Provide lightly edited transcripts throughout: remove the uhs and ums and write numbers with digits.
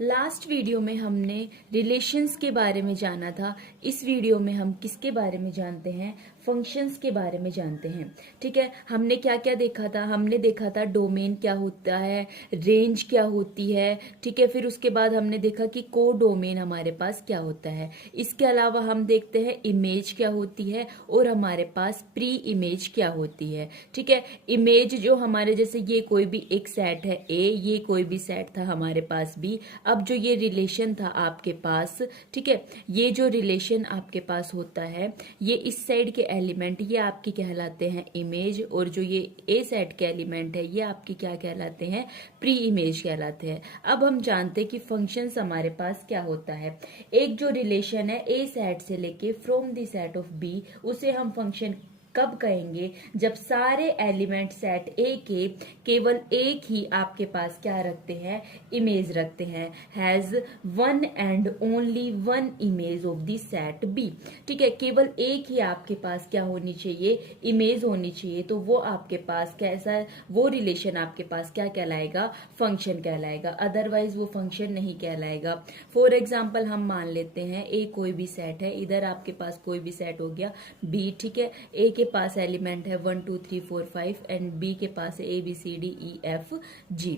Last video में हमने relations के बारे में जाना था। इस वीडियो में हम किसके बारे में जानते हैं? फंक्शंस के बारे में जानते हैं। ठीक है, हमने क्या क्या देखा था? हमने देखा था डोमेन क्या होता है, रेंज क्या होती है। ठीक है, फिर उसके बाद हमने देखा कि को डोमेन हमारे पास क्या होता है। इसके अलावा हम देखते हैं इमेज क्या होती है और हमारे पास प्री इमेज क्या होती है। ठीक है, इमेज जो हमारे जैसे ये कोई भी एक सेट है ए, ये कोई भी सेट था हमारे पास बी। अब जो ये रिलेशन था आपके पास, ठीक है, ये जो रिलेशन आपके पास होता है, ये इस साइड के एलिमेंट ये आपकी कहलाते हैं इमेज, और जो ये ए सेट के एलिमेंट है ये आपकी क्या कहलाते हैं? प्री इमेज कहलाते हैं। अब हम जानते हैं कि फंक्शंस हमारे पास क्या होता है। एक जो रिलेशन है ए सेट से लेके from the set of B, उसे हम फंक्शन कब कहेंगे? जब सारे एलिमेंट सेट ए के केवल एक ही आपके पास क्या रखते हैं? इमेज रखते हैं। Has one and only one image of the set B. ठीक है, केवल एक ही आपके पास क्या होनी चाहिए? इमेज होनी चाहिए। तो वो आपके पास कैसा, वो रिलेशन आपके पास क्या कहलाएगा? फंक्शन कहलाएगा, अदरवाइज वो फंक्शन नहीं कहलाएगा। फॉर एग्जाम्पल हम मान लेते हैं ए कोई भी सेट है, इधर आपके पास कोई भी सेट हो गया बी। ठीक है, ए के पास एलिमेंट है 1 2 3 4 5 एंड बी के पास है A B C D E F G,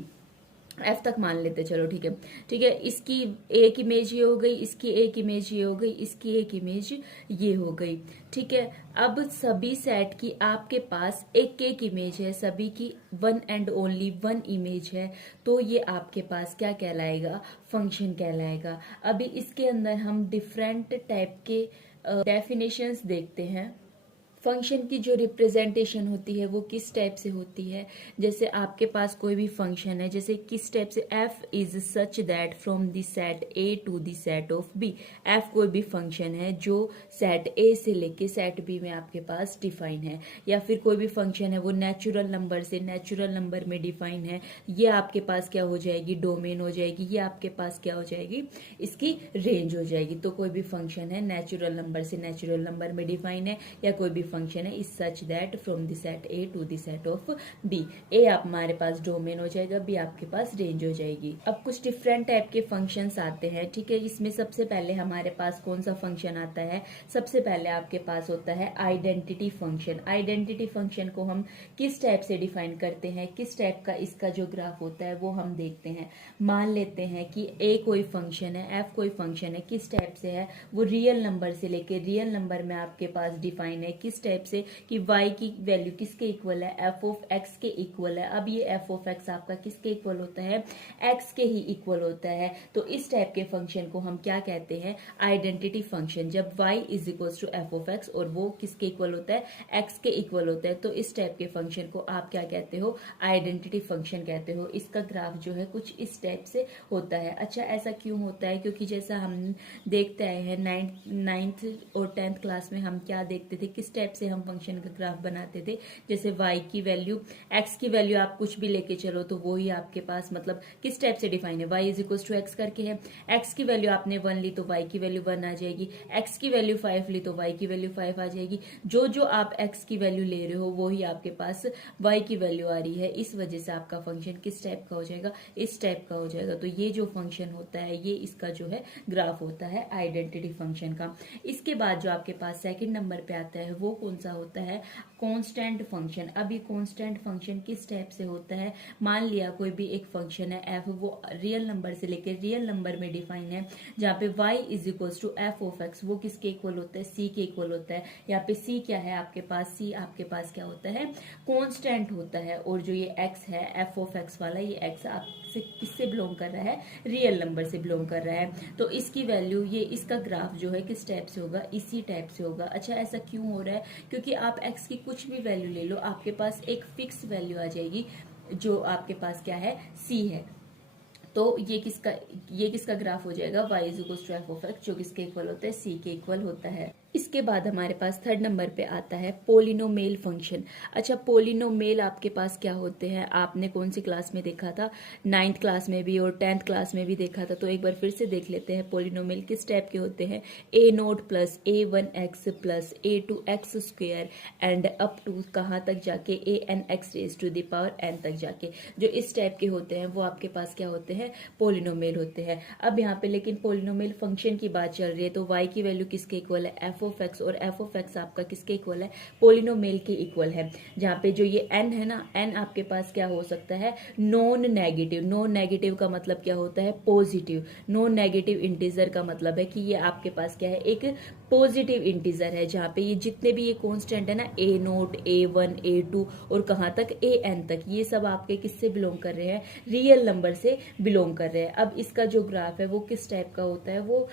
F तक मान लेते, चलो ठीक है। ठीक है, इसकी एक इमेज ये हो गई, इसकी एक इमेज ये हो गई, इसकी एक इमेज ये हो गई। ठीक है, अब सभी सेट की आपके पास एक एक इमेज है, सभी की one and only one image है, तो ये आपके पास क्या कहलाएगा? फंक्शन कहलाएगा। अभी इसके अंदर हम डिफरेंट टाइप के डेफिनेशंस देखते हैं। फंक्शन की जो रिप्रेजेंटेशन होती है वो किस टाइप से होती है? जैसे आपके पास कोई भी फंक्शन है, जैसे किस टाइप से, F is such that from the set A to the set of B. F कोई भी फंक्शन है जो सेट ए से लेके सेट बी में आपके पास डिफाइन है। या फिर कोई भी फंक्शन है वो नेचुरल नंबर से नेचुरल नंबर में डिफाइन है, ये आपके पास क्या हो जाएगी? डोमेन हो जाएगी। ये आपके पास क्या हो जाएगी? इसकी रेंज हो जाएगी। तो कोई भी फंक्शन है नेचुरल नंबर से नेचुरल नंबर में डिफाइन है, या कोई भी फंक्शन है is such that from the set A to the set of B. ए आप हमारे पास डोमेन हो जाएगा, बी आपके पास रेंज हो जाएगी। अब कुछ डिफरेंट टाइप के फंक्शंस आते हैं। ठीक है, इसमें सबसे पहले हमारे पास कौन सा फंक्शन आता है? सबसे पहले आपके पास होता है आइडेंटिटी फंक्शन। आइडेंटिटी फंक्शन को हम किस टाइप से डिफाइन करते हैं, किस टाइप का इसका जो ग्राफ होता है वो हम देखते हैं। मान लेते हैं कि ए कोई फंक्शन है, एफ कोई फंक्शन है, किस टाइप से है? वो रियल नंबर से लेके रियल नंबर में आपके पास डिफाइन है। किस टाइप से कि y की वैल्यू किसके इक्वल है? f ऑफ x के इक्वल है। अब ये f ऑफ x आपका किसके इक्वल होता है? x के ही इक्वल होता है। तो इस टाइप के फंक्शन को हम क्या कहते हैं? Identity function. जब y is equal to f of x और वो किसके इक्वल होता है? x के इक्वल होता है, तो इस टाइप के फंक्शन को आप क्या कहते हो? आइडेंटिटी फंक्शन कहते हो। इसका ग्राफ जो है कुछ इस टाइप से होता है। अच्छा, ऐसा क्यों होता है? क्योंकि जैसा हम देखते आए हैं नाइन्थ और 10th क्लास में हम क्या देखते थे, किस टाइप से हम फंक्शन का ग्राफ बनाते थे। जैसे y की वैल्यू, x की वैल्यू आप कुछ भी लेके चलो तो वो ही आपके पास मतलब किस टाइप से डिफाइन है? y is equal to x करके है। x की वैल्यू आपने 1 ली तो y की वैल्यू 1 आ जाएगी। x की वैल्यू 5 ली तो y की वैल्यू 5 आ जाएगी। जो जो आप x की वैल्यू ले रहे हो वो ही आपके पास y की वैल्यू आ रही है। इस वजह से आपका फंक्शन किस टाइप का हो जाएगा? इस टाइप का हो जाएगा। तो ये जो फंक्शन होता है ये इसका जो है ग्राफ होता है आइडेंटिटी फंक्शन का। इसके बाद जो आपके पास सेकंड नंबर पे आता है वो कौन सा होता है? Constant function. अभी कांस्टेंट फंक्शन किस टाइप से होता है? मान लिया कोई भी एक फंक्शन है f, वो रियल नंबर से लेकर रियल नंबर में डिफाइन है, जहाँ पे y is equal to f of x वो किसके इक्वल होता है? c के इक्वल होता है। यहाँ पे c क्या है आपके पास? c आपके पास क्या होता है? कांस्टेंट होता है। और जो ये x है f ऑफ x वाला, ये x आपसे किससे बिलोंग कर रहा है? रियल नंबर से बिलोंग कर रहा है। तो इसकी वैल्यू, ये इसका ग्राफ जो है किस टाइप से होगा? इसी टाइप से होगा। अच्छा, ऐसा क्यों हो रहा है? क्योंकि आप x की कुछ भी वैल्यू ले लो, आपके पास एक फिक्स वैल्यू आ जाएगी जो आपके पास क्या है? c है। तो ये किसका ग्राफ हो जाएगा? y is equal to f of x, जो किसके इक्वल होता है? c के इक्वल होता है। इसके बाद हमारे पास थर्ड नंबर पे आता है पोलिनोमेल फंक्शन। अच्छा, पोलिनोमेल आपके पास क्या होते हैं, आपने कौन सी क्लास में देखा था, 9th क्लास में भी और 10th क्लास में भी देखा था, तो एक बार फिर से देख लेते हैं। पोलिनोमेल किस टाइप के होते हैं, a0 plus a1x plus a2x square and up to कहाँ तक जाके an(x) raise to the power n तक जाके, जो इस टाइप के होते हैं वो आपके पास क्या होते हैं, पोलिनोमेल होते हैं। अब यहाँ पे लेकिन पोलिनोमेल फंक्शन की बात चल रही है, तो y की वैल्यू किसके इक्वल है, f ऑफ x, और f ऑफ x आपका किसके इक्वल है, पोलिनोमेल के इक्वल है। जहाँ पे जो ये n है ना, n आपके पास क्या हो सकता है, नॉन नेगेटिव। नॉन नेगेटिव का मतलब क्या होता है, पॉजिटिव। नॉन नेगेटिव इंटीजर का मतलब है कि ये आपके पास क्या है, एक पॉजिटिव इंटीजर है, जहाँ पे ये जितने भी ये कांस्टेंट है ना, a0, a1, a2 और कहाँ तक an तक, ये सब आपके किससे बिलोंग कर रहे हैं, रियल नंबर से बिलोंग कर रहे हैं। अब इसका जो ग्राफ है वो किस टाइप का होता है, वो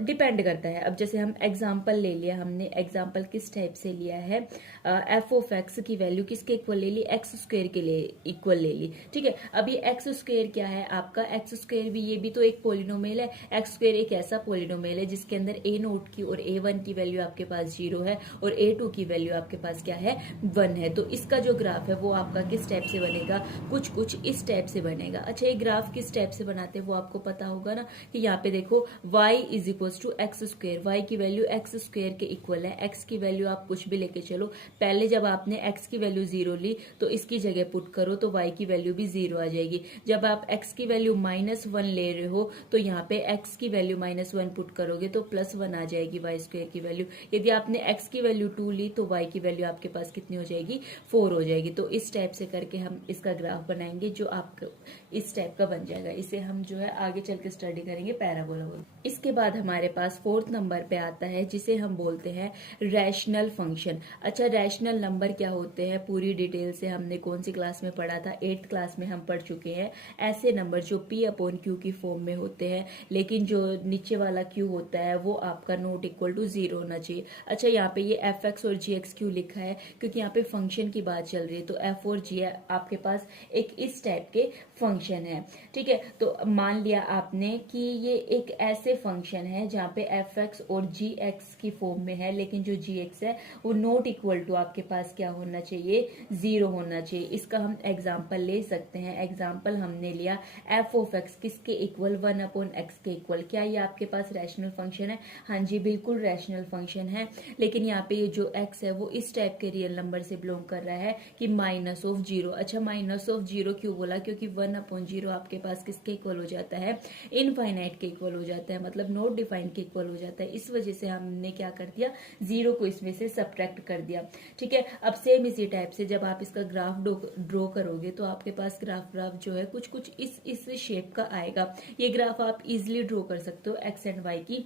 डिपेंड करता है। अब जैसे हम एग्जाम्पल ले लिया, हमने एग्जाम्पल किस टाइप से लिया है, एफ ऑफ एक्स की वैल्यू किसके इक्वल ले ली, एक्स स्क्वेयर के लिए इक्वल ले ली। ठीक है, अब ये एक्स स्क्वेयर क्या है आपका, एक्स स्क्वेयर भी, ये भी तो एक पोलिनोमेल है। एक्स स्क्वेयर एक ऐसा पोलिनोमेल है जिसके अंदर a0 की और a1 की वैल्यू आपके पास 0 है और a2 की वैल्यू आपके पास क्या है, 1 है। तो इसका जो ग्राफ है वो आपका किस टाइप से बनेगा, कुछ कुछ इस टाइप से बनेगा। अच्छा, ये ग्राफ किस टाइप से बनाते हैं वो आपको पता होगा ना, कि यहाँ पे देखो y is equal to X square, Y की वैल्यू एक्स स्क्वेयर के इक्वल है। एक्स की वैल्यू आप कुछ भी लेके चलो, पहले जब आपने एक्स की वैल्यू 0 ली तो इसकी जगह पुट करो तो वाई की वैल्यू भी 0 आ जाएगी। जब आप एक्स की वैल्यू -1 ले रहे हो तो यहाँ पे एक्स की वैल्यू -1 पुट करोगे तो +1 आ जाएगी वाई स्क्वेयर की वैल्यू। यदि आपने एक्स की वैल्यू 2 ली तो वाई की वैल्यू आपके पास कितनी हो जाएगी, 4 हो जाएगी। तो इस टाइप से करके हम इसका ग्राफ बनाएंगे जो आपको इस टाइप का बन जाएगा। इसे हम जो है आगे चल के स्टडी करेंगे पैराबोला। इसके बाद हमारे पास 4th नंबर पे आता है जिसे हम बोलते हैं रैशनल फंक्शन। अच्छा, रैशनल नंबर क्या होते हैं, पूरी डिटेल से हमने कौन सी क्लास में पढ़ा था, 8th क्लास में हम पढ़ चुके हैं। ऐसे नंबर जो p/q की फॉर्म में होते हैं, लेकिन जो नीचे वाला q होता है वो आपका नॉट इक्वल टू 0 होना चाहिए। अच्छा, यहाँ पे ये fx और gx क्यों लिखा है, क्योंकि यहाँ पे फंक्शन की बात चल रही है, तो f और g आपके पास एक इस टाइप के फंक्शन है। ठीक है, तो मान लिया आपने कि ये एक ऐसे फंक्शन है जहाँ पे fx और gx की फॉर्म में है, लेकिन जो gx है वो नॉट इक्वल टू आपके पास क्या होना चाहिए, 0 होना चाहिए। इसका हम एग्जांपल ले सकते हैं। एग्जांपल हमने लिया f ऑफ x किसके इक्वल, 1/x के इक्वल। क्या ये आपके पास रैशनल फंक्शन है, हाँ जी बिल्कुल रैशनल फंक्शन है। लेकिन यहाँ पे ये जो x है वो इस टाइप के रियल नंबर से बिलोंग कर रहा है कि -0। अच्छा, -0 क्यों बोला, क्योंकि 1/0 आपके पास किसके इक्वल हो जाता है, इनफाइनाइट के इक्वल हो जाता है, मतलब नॉट डिफाइंड के इक्वल हो जाता है। इस वजह से हमने क्या कर दिया, 0 को इसमें से सब्ट्रैक्ट कर दिया। ठीक है, अब सेम इसी टाइप से जब आप इसका ग्राफ ड्रॉ करोगे तो आपके पास ग्राफ जो है कुछ कुछ इस शेप का आएगा। ये ग्राफ आप इजिली ड्रॉ कर सकते हो एक्स एंड वाई की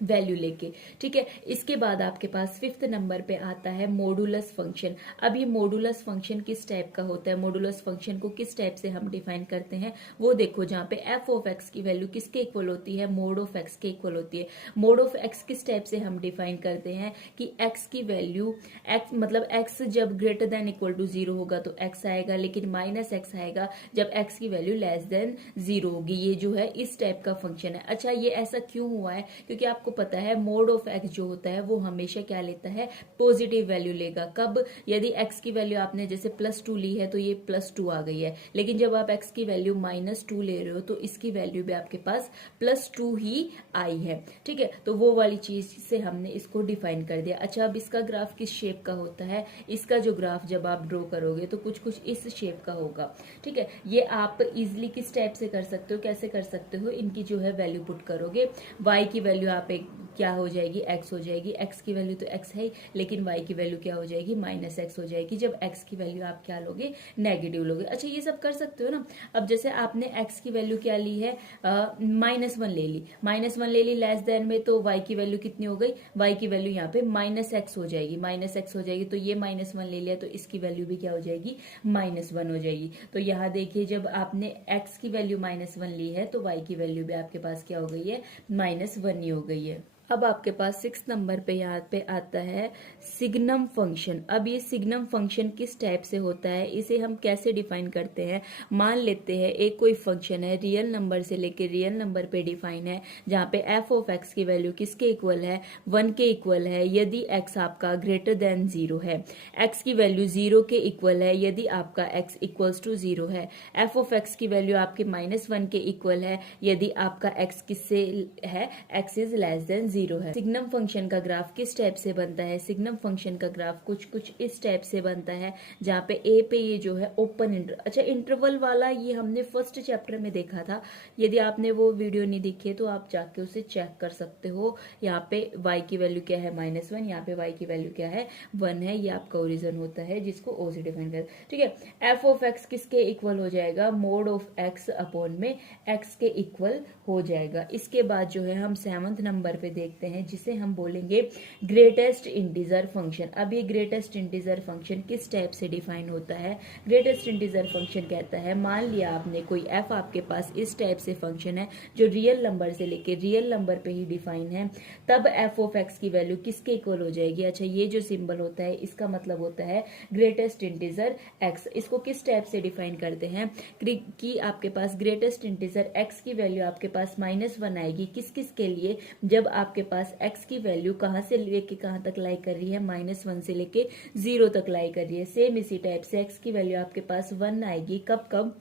वैल्यू लेके। ठीक है, इसके बाद आपके पास 5th नंबर पे आता है मॉडुलस फंक्शन। अब ये मॉडुलस फंक्शन किस टाइप का होता है, मॉडुलस फंक्शन को किस टाइप से हम डिफाइन करते हैं वो देखो, जहाँ पे f ऑफ x की वैल्यू किसके इक्वल होती है, मोड ऑफ x के इक्वल होती है। मोड ऑफ x किस टाइप से हम डिफाइन करते हैं कि x की वैल्यू x मतलब x जब ग्रेटर देन इक्वल टू 0 होगा तो x आएगा, लेकिन -x आएगा जब x की वैल्यू लेस देन 0 होगी। ये जो है इस टाइप का फंक्शन है। अच्छा, ये ऐसा क्यों हुआ है, क्योंकि आपको पता है मोड ऑफ x जो होता है वो हमेशा क्या लेता है, पॉजिटिव वैल्यू लेगा। कब, यदि x की वैल्यू आपने जैसे +2 ली है तो ये +2 आ गई है, लेकिन जब आप x की वैल्यू -2 ले रहे हो तो इसकी वैल्यू भी आपके पास +2 ही आई है। ठीक है, तो वो वाली चीज से हमने इसको डिफाइन कर दिया। अच्छा, अब इसका ग्राफ किस शेप का होता है, इसका जो ग्राफ जब आप ड्रॉ करोगे तो कुछ कुछ इस शेप का होगा। ठीक है, ये आप इजिली किस टाइप से कर सकते हो, कैसे कर सकते हो, इनकी जो है वैल्यू पुट करोगे। y की वैल्यू आप क्या हो जाएगी, x हो जाएगी। x की वैल्यू तो x है, लेकिन y की वैल्यू क्या हो जाएगी, -x हो जाएगी जब x की वैल्यू आप क्या लोगे, नेगेटिव लोगे। अच्छा, ये सब कर सकते हो ना। अब जैसे आपने x की वैल्यू क्या ली है, -1 ले ली, -1 ले ली लेस देन में, तो y की वैल्यू कितनी हो गई, y की वैल्यू यहाँ पे -x हो जाएगी, -x हो जाएगी। तो ये -1 ले लिया तो इसकी वैल्यू भी क्या हो जाएगी, -1 हो जाएगी। तो यहाँ देखिए, जब आपने x की वैल्यू -1 ली है तो y की वैल्यू भी आपके पास क्या हो गई है, -1 ही हो गई है। अब आपके पास 6 नंबर पे यहाँ पे आता है सिग्नम फंक्शन। अब ये सिग्नम फंक्शन किस टाइप से होता है, इसे हम कैसे डिफाइन करते हैं। मान लेते हैं एक कोई फंक्शन है, रियल नंबर से लेके रियल नंबर पे डिफाइन है, जहाँ पे एफ ऑफ एक्स की वैल्यू किसके इक्वल है, 1 के इक्वल है यदि एक्स आपका ग्रेटर देन 0 है, एक्स की वैल्यू 0 के इक्वल है यदि आपका एक्स इक्वल्स टू 0 है, एफ ऑफ एक्स की वैल्यू आपके -1 के इक्वल है यदि आपका एक्स किससे है, एक्स इज लेस देन 0 है। सिग्नम फंक्शन का ग्राफ किस टाइप से बनता है, सिग्नम फंक्शन का ग्राफ कुछ इस टाइप से बनता है, जहाँ पे ए पे ये जो है ओपन अच्छा इंटरवल वाला ये हमने फर्स्ट चैप्टर में देखा था। यदि आपने वो वीडियो नहीं देखी है तो आप जाके उसे चेक कर सकते हो। यहाँ पे y की वैल्यू क्या है -1, यहाँ पे y की वैल्यू क्या है 1 है, ये आपका ओरिजन होता है जिसको ओ से डिफाइन कर, ठीक है। एफ ऑफ एक्स किसके इक्वल हो जाएगा, मोड ऑफ एक्स अपॉन में एक्स के इक्वल हो जाएगा। इसके बाद जो है हम 7th नंबर पे देखते हैं जिसे हम बोलेंगे ग्रेटेस्ट इंटीजर फंक्शन। अब ये ग्रेटेस्ट इंटीजर फंक्शन किस टाइप से डिफाइन होता है, ग्रेटेस्ट इंटीजर फंक्शन कहता है मान लिया आपने कोई एफ आपके पास इस टाइप से फंक्शन है जो रियल नंबर से लेके रियल नंबर पे ही डिफाइन है, तब एफ ऑफ एक्स की वैल्यू किसके इक्वल हो जाएगी। अच्छा ये जो सिंबल होता है इसका मतलब होता है ग्रेटेस्ट इंटीजर एक्स। इसको किस टाइप से डिफाइन करते हैं कि आपके पास ग्रेटेस्ट इंटीजर एक्स की वैल्यू आपके पास -1 आएगी किस किस के लिए, जब आपके पास एक्स की वैल्यू कहाँ से लेके कहाँ तक लाई कर रही है, -1 से लेके 0 तक लाई कर रही है। सेम इसी टाइप से एक्स की वैल्यू आपके पास 1 आएगी कब कब,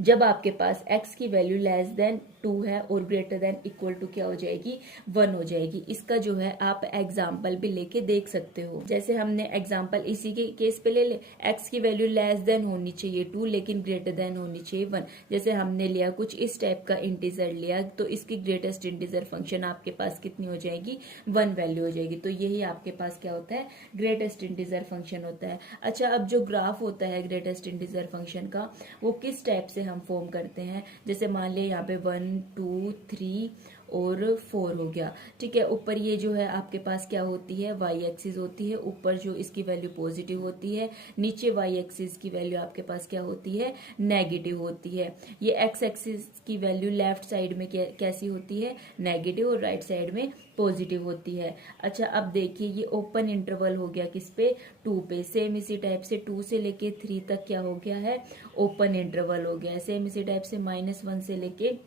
जब आपके पास x की वैल्यू लेस देन 2 है और ग्रेटर देन इक्वल टू क्या हो जाएगी 1 हो जाएगी। इसका जो है आप एग्जाम्पल भी लेके देख सकते हो। जैसे हमने एग्जाम्पल इसी के केस पे ले x की वैल्यू लेस देन होनी चाहिए 2 लेकिन ग्रेटर देन होनी चाहिए 1। जैसे हमने लिया कुछ इस टाइप का इंटीजर लिया तो इसकी ग्रेटेस्ट इंटीजर फंक्शन आपके पास कितनी हो जाएगी 1 वैल्यू हो जाएगी। तो यही आपके पास क्या होता है ग्रेटेस्ट इंटीजर फंक्शन होता है। अच्छा अब जो ग्राफ होता है ग्रेटेस्ट इंटीजर फंक्शन का वो किस टाइप से हम फॉर्म करते हैं, जैसे मान लिया यहाँ पे 1 2 3 और 4 हो गया, ठीक है। ऊपर ये जो है आपके पास क्या होती है y एक्सिस होती है, ऊपर जो इसकी वैल्यू पॉजिटिव होती है, नीचे y एक्सिस की वैल्यू आपके पास क्या होती है नेगेटिव होती है। ये x एक्सिस की वैल्यू लेफ्ट साइड में कैसी होती है नेगेटिव और राइट साइड में पॉजिटिव होती है। अच्छा अब देखिए ये ओपन इंटरवल हो गया किस पे 2 पे, सेम इसी टाइप से 2 से लेके 3 तक क्या हो गया है ओपन इंटरवल हो गया है। सेम इसी टाइप से -1 से लेके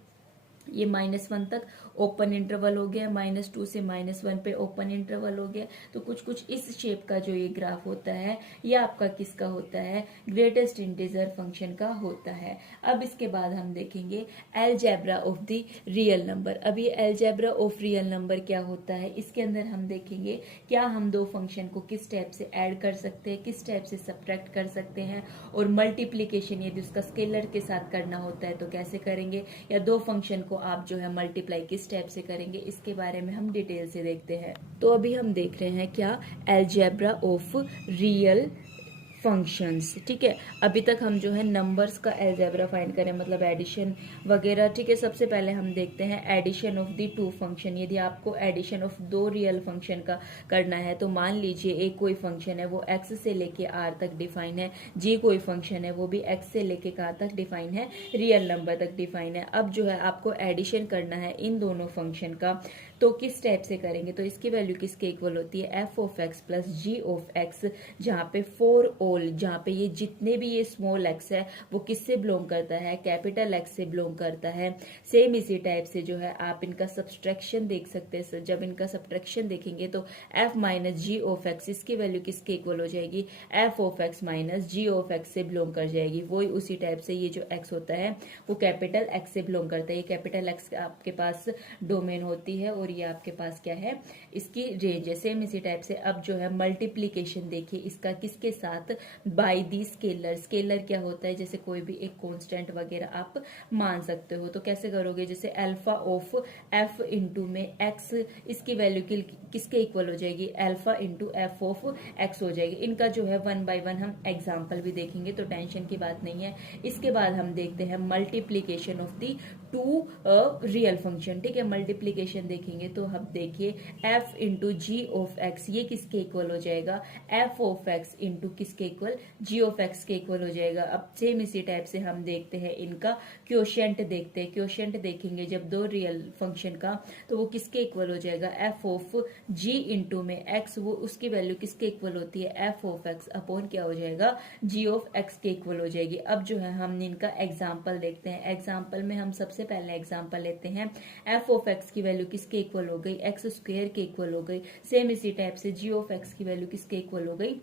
ये -1 तक ओपन इंटरवल हो गया, -2 से -1 पे ओपन इंटरवल हो गया। तो कुछ इस शेप का जो ये ग्राफ होता है ये आपका किसका होता है ग्रेटेस्ट इंटीजर फंक्शन का होता है। अब इसके बाद हम देखेंगे algebra of the real number. अब ये अलजेब्रा ऑफ रियल नंबर क्या होता है, इसके अंदर हम देखेंगे क्या हम दो फंक्शन को किस टाइप से ऐड कर सकते हैं, किस टाइप से सब्ट्रैक्ट कर सकते हैं, और मल्टीप्लीकेशन यदि उसका स्केलर के साथ करना होता है तो कैसे करेंगे, या दो फंक्शन को आप जो है मल्टीप्लाई किस टाइप से करेंगे, इसके बारे में हम डिटेल से देखते हैं। तो अभी हम देख रहे हैं क्या अलजेब्रा ऑफ रियल फंक्शंस, ठीक है। अभी तक हम जो है नंबर्स का अलजेब्रा फाइंड करें मतलब एडिशन वगैरह, ठीक है। सबसे पहले हम देखते हैं addition of the two function. यदि आपको एडिशन ऑफ दो रियल फंक्शन का करना है तो मान लीजिए एक कोई फंक्शन है वो x से लेके r तक डिफाइन है, जी कोई फंक्शन है वो भी x से लेके कहाँ तक डिफाइन है रियल नंबर तक डिफाइन है। अब जो है आपको एडिशन करना है इन दोनों फंक्शन का, तो किस टाइप से करेंगे, तो इसकी वैल्यू किसके इक्वल होती है F of X plus G of X, जहाँ पे फॉर ऑल, जहाँ पे ये जितने भी ये स्मॉल एक्स है वो किससे बिलोंग करता है कैपिटल एक्स से बिलोंग करता है। सेम इसी टाइप से जो है आप इनका सब्सट्रैक्शन देख सकते हैं। जब इनका सब्सट्रैक्शन देखेंगे तो F minus G of X इसकी वैल्यू किसके इक्वल हो जाएगी F of X minus G of X से बिलोंग कर जाएगी। वही उसी टाइप से ये जो एक्स होता है वो कैपिटल एक्स से बिलोंग करता है। ये कैपिटल एक्स आपके पास डोमेन होती है और ये आपके पास क्या है इसकी रेंज है। सेम इसी टाइप से अब जो है मल्टीप्लीकेशन देखिए इसका किसके साथ बाय दी स्केलर। स्केलर क्या होता है, जैसे कोई भी एक कांस्टेंट वगैरह आप मान सकते हो, तो कैसे करोगे, जैसे अल्फा ऑफ एफ इंटू में एक्स, इसकी वैल्यू किसके इक्वल हो जाएगी alpha into F of x हो जाएगी। इनका जो है 1 बाय 1 हम एग्जाम्पल भी देखेंगे तो टेंशन की बात नहीं है। इसके बाद हम देखते हैं multiplication of the two real function, ठीक है। मल्टीप्लीकेशन देखेंगे तो हम देखिए f into G of X, ये किसके इक्वल हो जाएगा, f ऑफ एक्स इंटू किसके इक्वल, g ऑफ एक्स के इक्वल हो जाएगा। अब सेम इसी टाइप से हम देखते हैं इनका क्वोशिएंट देखते हैं। क्वोशिएंट देखेंगे जब दो रियल फंक्शन का, तो वो किसके इक्वल हो जाएगा, f ऑफ g इंटू में x, वो उसकी वैल्यू किसके इक्वल होती है, f ऑफ x अपॉन क्या हो जाएगा, g ऑफ x के इक्वल हो जाएगी। अब जो है हम इनका एग्जाम्पल देखते हैं। एग्जाम्पल में हम सबसे पहले एग्जाम्पल लेते हैं, f ऑफ x की वैल्यू किसके इक्वल हो गई, x स्क्वायर के इक्वल हो गई। सेम इसी टाइप से g ऑफ x की वैल्यू किसके इक्वल हो गई,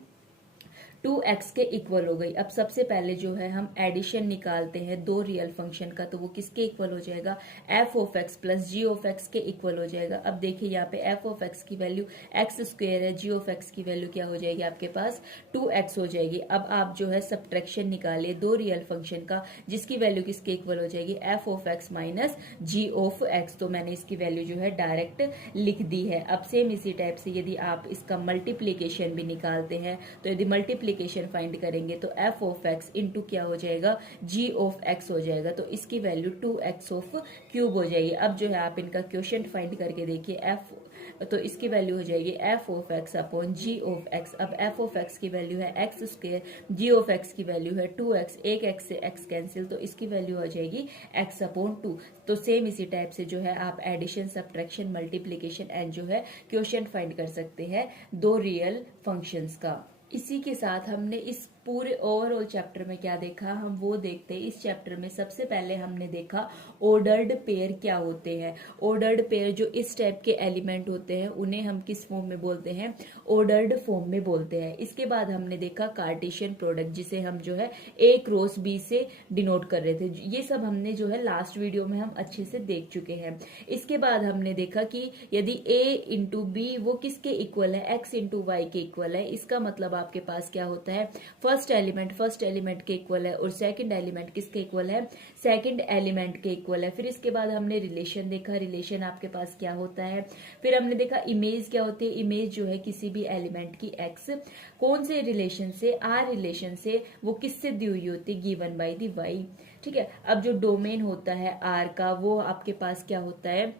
2x के इक्वल हो गई। अब सबसे पहले जो है हम एडिशन निकालते हैं दो रियल फंक्शन का, तो वो किसके इक्वल हो जाएगा, f of x plus g of x के इक्वल हो जाएगा। अब देखिए यहाँ पे f ऑफ x की वैल्यू x स्क्वायर है, g ऑफ x की वैल्यू क्या हो जाएगी आपके पास 2x हो जाएगी। अब आप जो है सब्ट्रैक्शन निकालिए दो रियल फंक्शन का, जिसकी वैल्यू किसके इक्वल हो जाएगी, f of x minus g of x। तो मैंने इसकी वैल्यू जो है डायरेक्ट लिख दी है। अब सेम इसी टाइप से यदि आप इसका मल्टीप्लीकेशन भी निकालते हैं, तो यदि मल्टीप्लीकेशन फाइंड करेंगे तो f ऑफ x इंटू क्या हो जाएगा, g ऑफ x हो जाएगा। तो इसकी वैल्यू 2x ऑफ क्यूब हो जाएगी। अब जो है आप इनका क्वोशिएंट फाइंड करके देखिए f, तो इसकी वैल्यू हो जाएगी f of x upon g of x। अब f ऑफ x की वैल्यू है x square, g of x की वैल्यू है 2x, एक x से x कैंसिल, तो इसकी वैल्यू हो जाएगी x अपॉन 2। तो सेम इसी टाइप से जो है आप एडिशन, सब्ट्रैक्शन, मल्टीप्लीकेशन एंड जो है क्वोशिएंट फाइंड कर सकते हैं दो रियल फंक्शंस का। इसी के साथ हमने इस पूरे ओवरऑल चैप्टर में क्या देखा, हम वो देखते हैं। इस चैप्टर में सबसे पहले हमने देखा ऑर्डर्ड पेयर क्या होते हैं। ऑर्डर्ड पेयर जो इस टाइप के एलिमेंट होते हैं उन्हें हम किस फॉर्म में बोलते हैं, ऑर्डर्ड फॉर्म में बोलते हैं। इसके बाद हमने देखा कार्टेशियन प्रोडक्ट, जिसे हम जो है a क्रॉस b से डिनोट कर रहे थे। ये सब हमने जो है लास्ट वीडियो में हम अच्छे से देख चुके हैं। इसके बाद हमने देखा कि यदि a इंटू बी वो किसके इक्वल है, x इंटू वाई के इक्वल है। इसका मतलब आपके पास क्या होता है, फर्स्ट एलिमेंट के इक्वल है और सेकंड एलिमेंट किसके इक्वल है, सेकंड एलिमेंट के इक्वल है। फिर इसके बाद हमने रिलेशन देखा, रिलेशन आपके पास क्या होता है। फिर हमने देखा इमेज क्या होती है। इमेज जो है किसी भी एलिमेंट की एक्स कौन से रिलेशन से, आर रिलेशन से, वो किससे दी हुई होती है, गिवन बाय दी वाई, ठीक है। अब जो डोमेन होता है आर का, वो आपके पास क्या होता है,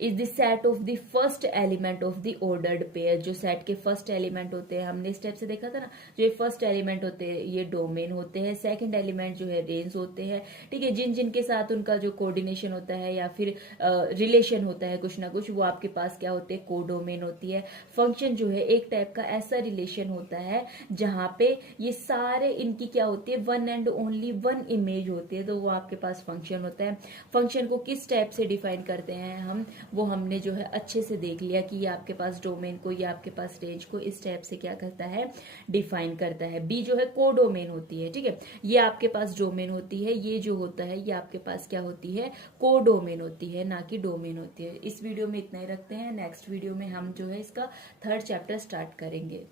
is the set of the first element of the ordered pair. जो सेट के फर्स्ट एलिमेंट होते हैं, हमने स्टेप से देखा था ना, जो ये फर्स्ट एलिमेंट होते हैं ये डोमेन होते हैं, सेकंड एलिमेंट जो है रेंज होते हैं, ठीक है। जिन जिन के साथ उनका जो कोऑर्डिनेशन होता है या फिर रिलेशन होता है कुछ ना कुछ, वो आपके पास क्या होते हैं, कोडोमेन होती है। फंक्शन जो है एक टाइप का ऐसा रिलेशन होता है जहां पे ये सारे इनकी क्या होती है, one and only one image होती है, तो वो आपके पास फंक्शन होता है। फंक्शन को किस टाइप से डिफाइन करते हैं हम, वो हमने जो है अच्छे से देख लिया कि ये आपके पास डोमेन को या आपके पास रेंज को इस टाइप से क्या करता है, डिफाइन करता है। बी जो है कोडोमेन होती है, ठीक है। ये आपके पास डोमेन होती है, ये जो होता है ये आपके पास क्या होती है, कोडोमेन होती है, ना कि डोमेन होती है। इस वीडियो में इतना ही रखते हैं। नेक्स्ट वीडियो में हम जो है इसका थर्ड चैप्टर स्टार्ट करेंगे।